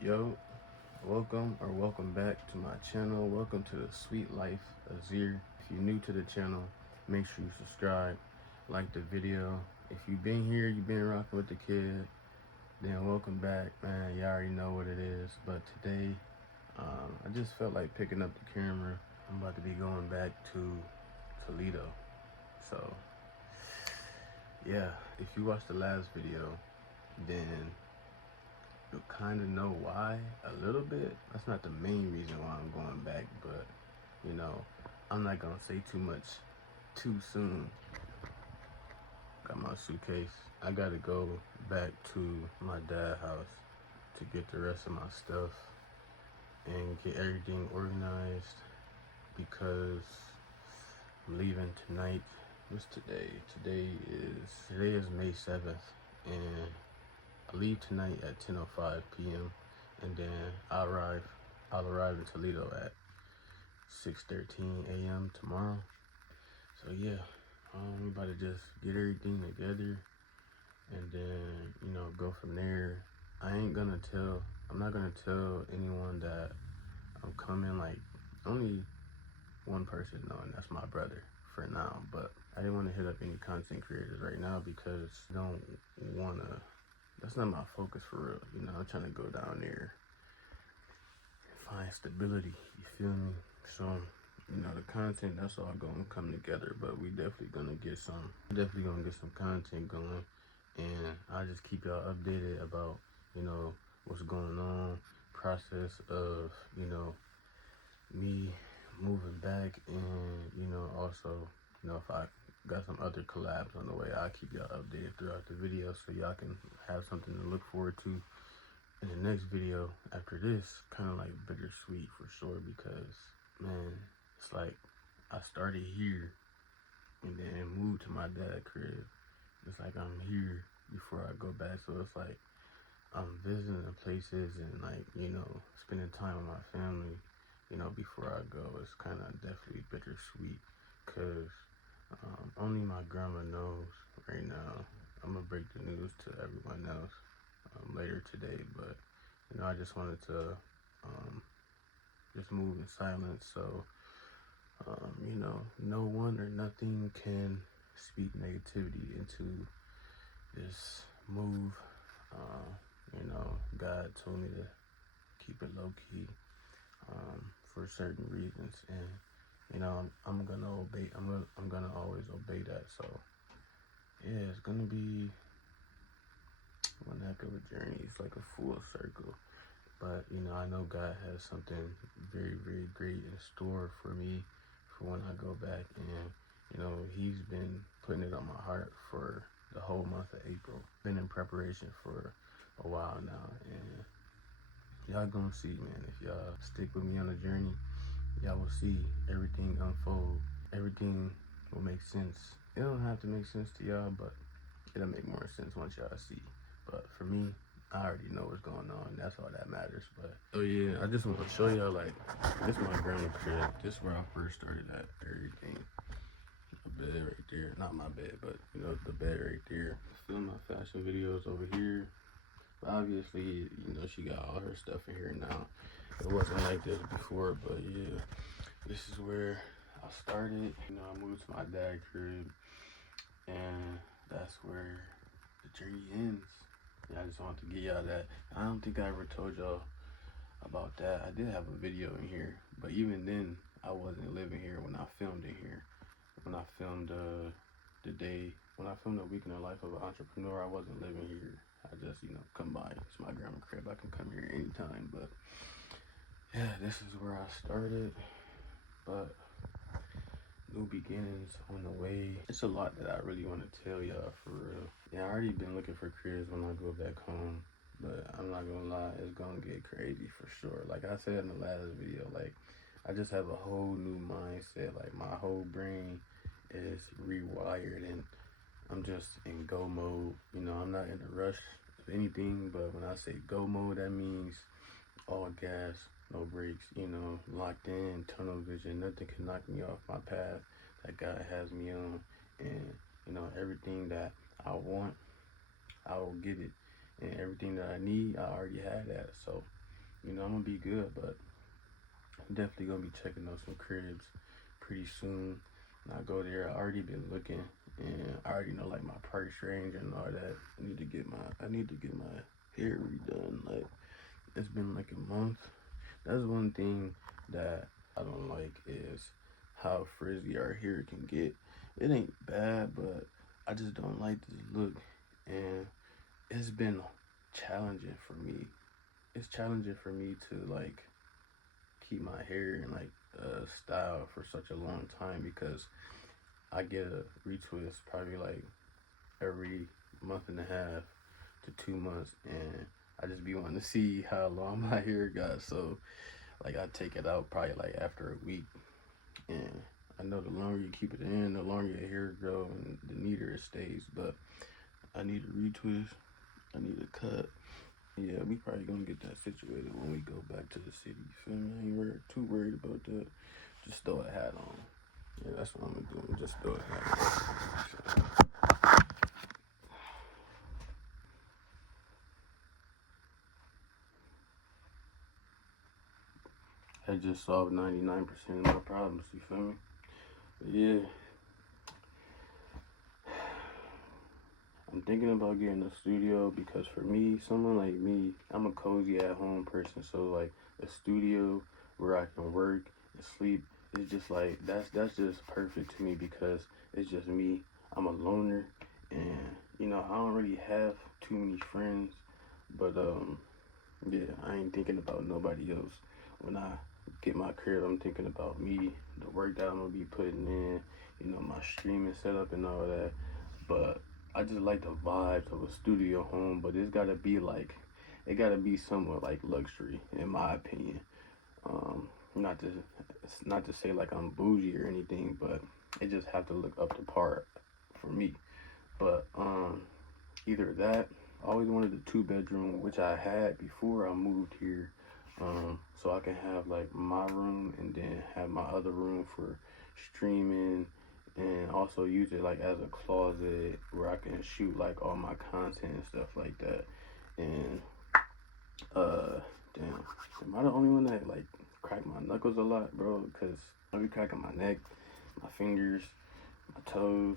Yo, welcome back to my channel. Welcome to the sweet life of Zir. If you're new to the channel, make sure you subscribe, like the video. If you've been here, you've been rocking with the kid, then welcome back, man. You already know what it is. But today, I just felt like picking up the camera. I'm about to be going back to Toledo. So, yeah, if you watched the last video, then you'll kind of know why a little bit. That's not the main reason why I'm going back, but I'm not gonna say too much too soon. Got my suitcase. I gotta go back to my dad's house to get the rest of my stuff and get everything organized because I'm leaving tonight. What's today? Today is May 7th, and I leave tonight at 10:05 p.m. and then I'll arrive in Toledo at 6:13 a.m. tomorrow. So yeah, we about to just get everything together and then go from there. I'm not gonna tell anyone that I'm coming. Like, only one person knowing, that's my brother for now. But I didn't want to hit up any content creators right now because I don't wanna. That's not my focus for real. I'm trying to go down there and find stability. You feel me? So, the content, that's all gonna come together. But we definitely gonna get some content going, and I'll just keep y'all updated about what's going on, process of me moving back, and also if I got some other collabs on the way, I'll keep y'all updated throughout the video so y'all can have something to look forward to in the next video. After this, kind of like bittersweet for sure, because man, it's like I started here and then moved to my dad's crib. It's like I'm here before I go back, so it's like I'm visiting the places and spending time with my family before I go. It's kind of definitely bittersweet because only my grandma knows right now. I'm gonna break the news to everyone else later today, but I just wanted to just move in silence, so no one or nothing can speak negativity into this move. God told me to keep it low key for certain reasons, and I'm gonna obey. I'm gonna always obey that. So yeah, it's gonna be one heck of a journey. It's like a full circle, but I know God has something very, very great in store for me for when I go back, and He's been putting it on my heart for the whole month of April. Been in preparation for a while now, and y'all gonna see, man. If y'all stick with me on the journey, y'all will see everything unfold. Everything will make sense. It don't have to make sense to y'all, but it'll make more sense once y'all see. But for me, I already know what's going on. That's all that matters. But oh yeah, I just want to show y'all, like, this is my grandma's crib. This is where I first started at. Everything. The bed right there. Not my bed, but the bed right there. Film my fashion videos over here. But obviously, she got all her stuff in here now. It wasn't like this before, but yeah, this is where I started. I moved to my dad's crib, and that's where the journey ends. Yeah, I just wanted to give y'all that. I don't think I ever told y'all about that. I did have a video in here, but even then, I wasn't living here when I filmed in here. When I filmed when I filmed A Week in the Life of an Entrepreneur, I wasn't living here. I just, come by. It's my grandma's crib. I can come here anytime. But yeah, this is where I started. But new beginnings on the way. It's a lot that I really want to tell y'all, for real. Yeah, I already been looking for cribs when I go back home, but I'm not gonna lie, it's gonna get crazy for sure. Like I said in the last video, like, I just have a whole new mindset. Like, my whole brain is rewired and I'm just in go mode. I'm not in a rush of anything, but when I say go mode, that means all gas, no brakes, locked in, tunnel vision. Nothing can knock me off my path that God has me on. And, everything that I want, I will get it. And everything that I need, I already have that. So you know, I'm gonna be good. But I'm definitely gonna be checking out some cribs pretty soon. And I go there. I already been looking, and I already know like my price range and all that. I need to get my hair redone. Like it's been like a month. That's one thing that I don't like is how frizzy our hair can get. It ain't bad, but I just don't like this look, and it's been challenging for me. It's challenging for me to like keep my hair in like style for such a long time because I get a retwist probably like every month and a half to 2 months, and I just be wanting to see how long my hair got. So like I take it out probably like after a week, and I know the longer you keep it in, the longer your hair grow and the neater it stays. But I need a retwist. I need a cut. Yeah, we probably gonna get that situated when we go back to the city. You feel me? I ain't too worried about that. Just throw a hat on. Yeah, that's what I'm gonna do. Just throw a hat on. I just solved 99% of my problems. You feel me? But yeah, I'm thinking about getting a studio because for me, someone like me, I'm a cozy at home person. So like a studio where I can work and sleep is just like that's just perfect to me because it's just me. I'm a loner, and you know I don't really have too many friends. But yeah, I ain't thinking about nobody else. When I get my crib, I'm thinking about me, the work that I'm gonna be putting in, you know, my streaming setup and all that. But I just like the vibes of a studio home, but it gotta be somewhat like luxury, in my opinion. Um, not to, it's not to say like I'm bougie or anything, but it just have to look up to par for me. But either that, I always wanted a 2 bedroom, which I had before I moved here. So I can have like my room and then have my other room for streaming, and also use it like as a closet where I can shoot like all my content and stuff like that. And uh, damn, am I the only one that like crack my knuckles a lot, bro? Because I be cracking my neck, my fingers, my toes.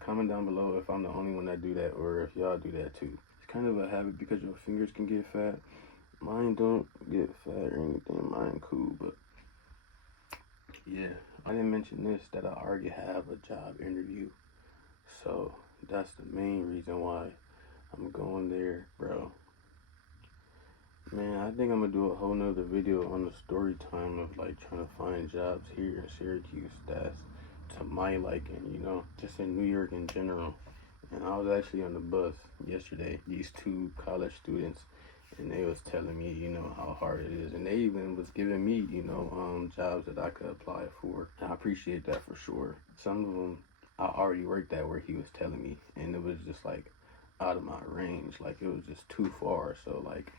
Comment down below if I'm the only one that do that or if y'all do that too. It's kind of a habit because your fingers can get fat. Mine don't get fat or anything. Mine cool, but yeah. I didn't mention this that I already have a job interview. So that's the main reason why I'm going there, bro. Man, I think I'm gonna do a whole nother video on the story time of like trying to find jobs here in Syracuse that's to my liking, you know, just in New York in general. And I was actually on the bus yesterday, these two college students, and they was telling me, you know, how hard it is. And they even was giving me, you know, jobs that I could apply for. And I appreciate that for sure. Some of them I already worked at where he was telling me, and it was just like out of my range. Like it was just too far. So like,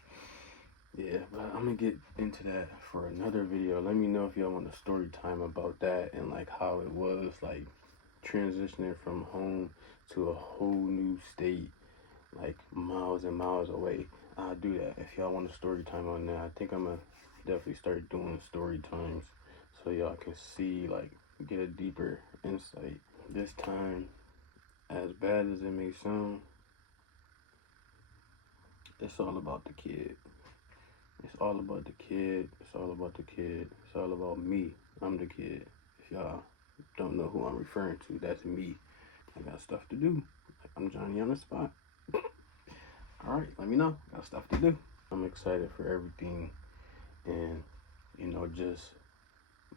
yeah, but I'm gonna get into that for another video. Let me know if y'all want a story time about that and like how it was like transitioning from home to a whole new state, like miles and miles away. I'll do that if y'all want a story time on that. I think I'm gonna definitely start doing story times so y'all can see, like, get a deeper insight. This time, as bad as it may sound, it's all about the kid. It's all about the kid. It's all about the kid. It's all about me. I'm the kid. If y'all don't know who I'm referring to, that's me. I got stuff to do. I'm Johnny on the spot. All right, let me know. Got stuff to do. I'm excited for everything, and you know, just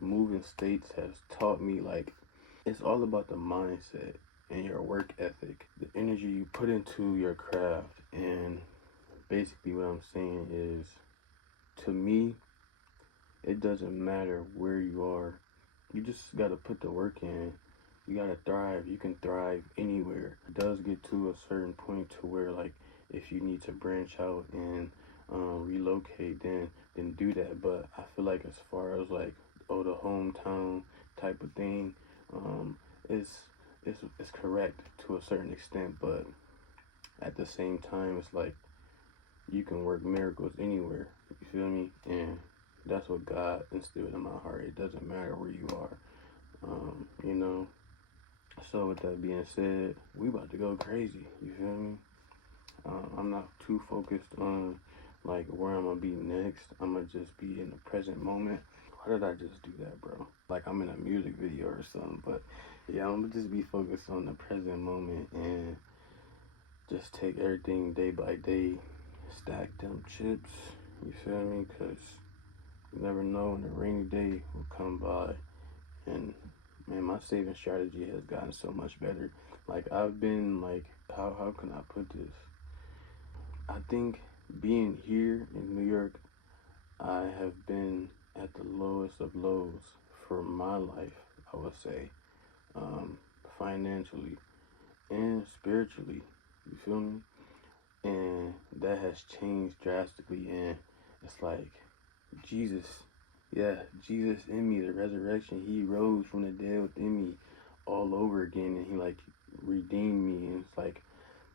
moving states has taught me like it's all about the mindset and your work ethic, the energy you put into your craft. And basically, what I'm saying is, to me, it doesn't matter where you are. You just gotta put the work in. You gotta thrive. You can thrive anywhere. It does get to a certain point to where, like, if you need to branch out and relocate, then do that. But I feel like as far as like, oh, the hometown type of thing, um, it's it's correct to a certain extent. But at the same time, it's like you can work miracles anywhere. You feel me? And that's what God instilled in my heart. It doesn't matter where you are, you know. So with that being said, we about to go crazy. You feel me? I'm not too focused on like where I'm gonna be next. I'm gonna just be in the present moment. Why did I just do that, bro? Like I'm in a music video or something. But yeah, I'm gonna just be focused on the present moment and just take everything day by day, stack them chips. You feel me? Cause you never know when a rainy day will come by. And man, my saving strategy has gotten so much better. Like I've been like, how can I put this? I think being here in New York, I have been at the lowest of lows for my life, I would say, financially and spiritually. You feel me? And that has changed drastically. And it's like Jesus, yeah, Jesus in me, the resurrection, he rose from the dead within me all over again, and he like redeemed me. And it's like,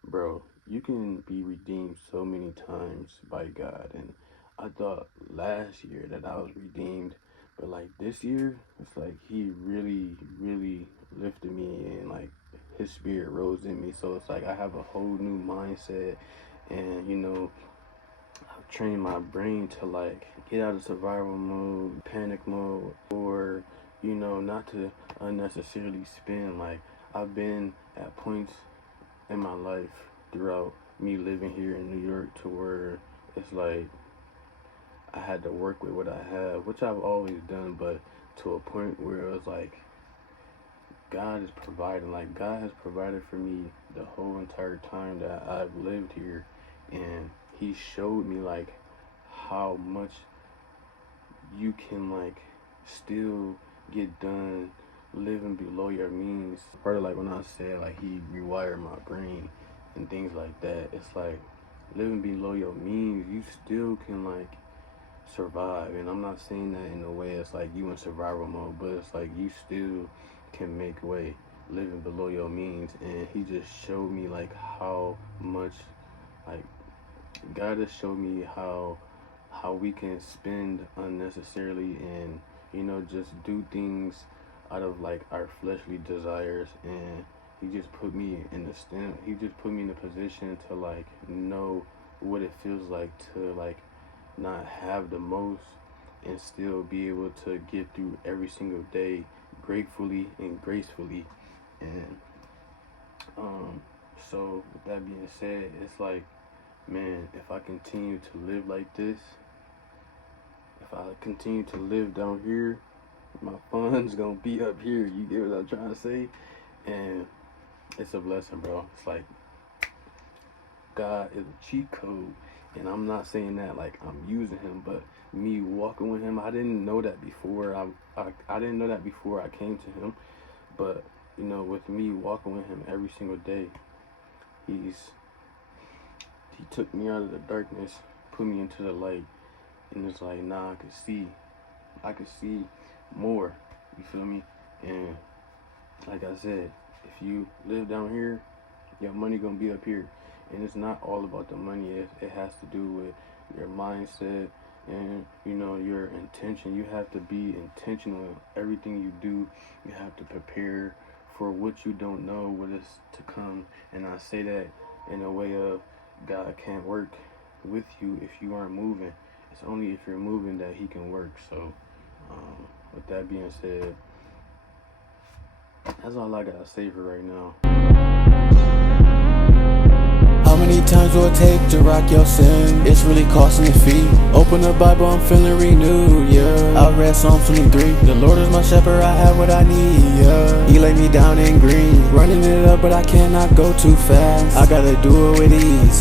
bro, you can be redeemed so many times by God. And I thought last year that I was redeemed, but like this year, it's like he really, really lifted me, and like his spirit rose in me. So it's like I have a whole new mindset, and you know, I've trained my brain to like get out of survival mode, panic mode, or you know, not to unnecessarily spend. Like I've been at points in my life throughout me living here in New York to where it's like I had to work with what I have, which I've always done, but to a point where it was like God is providing. Like God has provided for me the whole entire time that I've lived here, and he showed me like how much you can like still get done living below your means. Part of like when I said like he rewired my brain and things like that, it's like living below your means, you still can like survive. And I'm not saying that in a way it's like you in survival mode, but it's like you still can make way living below your means. And he just showed me like how much like God has showed me how we can spend unnecessarily, and you know, just do things out of like our fleshly desires. And he just put me in the position to like know what it feels like to like not have the most and still be able to get through every single day gratefully and gracefully. And so with that being said, it's like, man, if I continue to live like this, if I continue to live down here, my funds gonna be up here. You get what I'm trying to say? And it's a blessing, bro. It's like God is a cheat code, and I'm not saying that like I'm using him, but me walking with him, I didn't know that before. I didn't know that before I came to him, but you know, with me walking with him every single day, he took me out of the darkness, put me into the light, and it's like, nah, I could see more. You feel me? And like I said, if you live down here, your money gonna be up here. And it's not all about the money. It has to do with your mindset and you know, your intention. You have to be intentional in everything you do. You have to prepare for what you don't know, what is to come. And I say that in a way of God can't work with you if you aren't moving. It's only if you're moving that he can work. So with that being said, that's all I gotta say for right now. How many times will it take to rock your sin? It's really costing your feet. Open the Bible, I'm feeling renewed, yeah. I read Psalm 23. The Lord is my shepherd, I have what I need, yeah. He laid me down in green. Running it up, but I cannot go too fast. I gotta do it with ease.